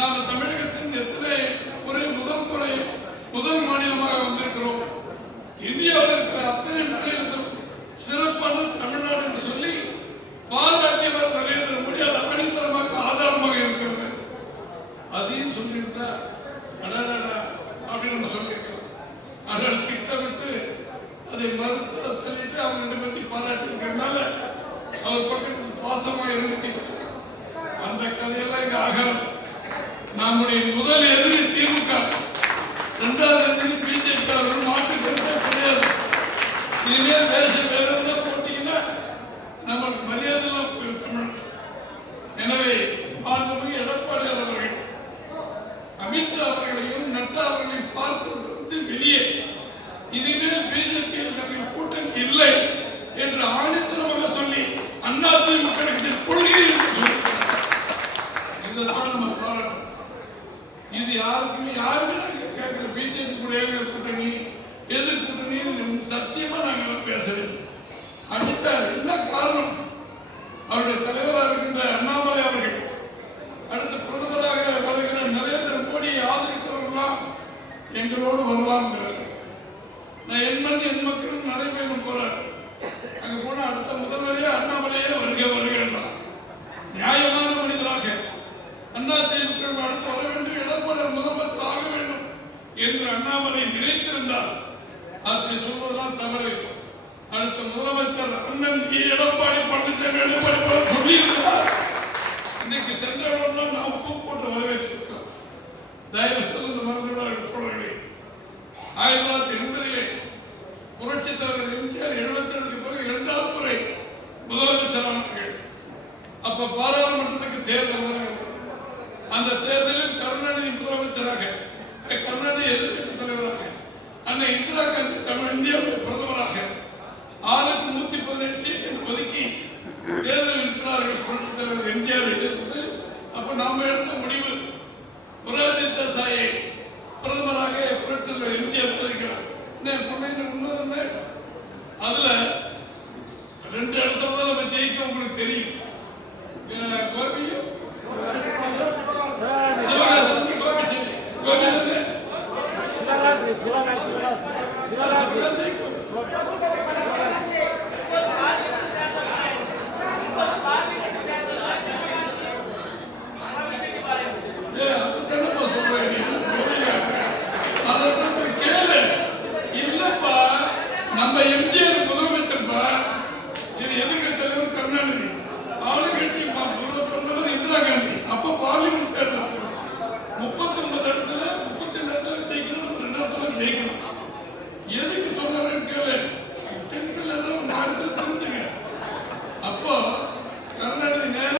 நாம் தமிழகத்தின் எத்தனை முதல் மாநிலமாக வந்திருக்கிறோம். இந்தியாவில் இருக்கிற அத்தனை மாநிலத்திலும் சிறப்பான தமிழ்நாடு என்று சொல்லி பாராட்டியவர் நரேந்திர மோடி. அது அடித்தரமாக ஆதாரமாக இருக்கிறது. அதையும் சொல்லியிருந்தா அடாடா அப்படின்னு சொல்லியிருக்கலாம். ஆனால் திட்டமிட்டு அதை மறுத்து தள்ளிட்டு அவங்க ரெண்டு பத்தி பாராட்டி இருக்கிறதுனால அவர் பக்கத்தில் பாசமாக இருந்திருக்கிறார். அந்த கதையெல்லாம் இங்க ஆகாது. நம்முடைய முதல் எதிரி திமுக, இரண்டாவது எதிரி பிஜேபி. மாற்று கருத்தே கிடையாது. இனிமேல் தேசம் வேற எதாவது போட்டீங்கன்னா நமக்கு மரியாதைலாம் போயிடும் தமிழ். எனவே மாண்புமிகு எடப்பாடியார் அவர்கள் அமித்ஷா அவர்களையும் நட்டா அவர்களையும் பார்த்து வெளியே இனிமேல் பிஜேபியில் நாங்கள் கூட்டணி இல்லை என்று ஆணித்தரமாக சொல்லி அதிமுக கொள்கை இதுதான் நம்ம பாராட்டும். இது யாருமே நாங்க கேட்கிற பிஜேபி கூட கூட்டணி எது கூட்டணி சத்தியமா நாங்கள் பேசவே. அடித்தார். என்ன காரணம்? அவருடைய தலைவராக இருக்கின்ற அண்ணாமலை அவர்கள் அடுத்த பிரதமராக வருகிற நரேந்திர மோடியை ஆதரிக்கிறவர்களாம் எங்களோடு வரலாம். நான் என் மக்கள் நடைபெறும் போறார். அங்க போன அடுத்த முதல்வரே அண்ணாமலையே வருகிறார். நியாயமான மனிதராக அதிமுக அடுத்து வர வேண்டும், எடப்பாடியார் முதலமைச்சர் ஆக வேண்டும் என்று அண்ணாமலை நினைத்திருந்தார். அப்படி சொல்வதெல்லாம் தவறு. அடுத்த முதலமைச்சர் அண்ணன் எடப்பாடி பழனிசாமி சொல்லியிருக்கிறார். இன்னைக்கு சென்றவர்கள் நாம் பூ போட்டு வரவேற்றிருக்கிறோம். தயவு செய்து மறந்துவிடார்கள் தோழர்களே. 1980 புரட்சி தலைவர் எம்ஜிஆர் 77 பிறகு 2வது முறை முதலமைச்சரானார்கள். அப்ப பாராளுமன்றத்துக்கு தேர்தல் வருகிறது. அந்த தேர்தலில் கருணாநிதி முதலமைச்சராக, கருணாநிதி எதிர்கட்சி தலைவராக, அன்னை இந்திரா காந்தி தமிழ் இந்தியாவுடைய பிரதமராக ஆளுக்கு 117 சீட் என்று ஒதுக்கி தேர்தல் இருக்கிறார்கள். புரட்சி தலைவர் எம்ஜிஆர் எதிர்த்து அப்ப நாம எடுத்த முடிவு மொரார்ஜி தேசாயை பிரதமராக புரட்சி தலைவர் எம்ஜிஆர் இருக்கிறார். உண்மை அதுல 2 இடத்துல தான் நம்ம ஜெயிக்க உங்களுக்கு தெரியும்.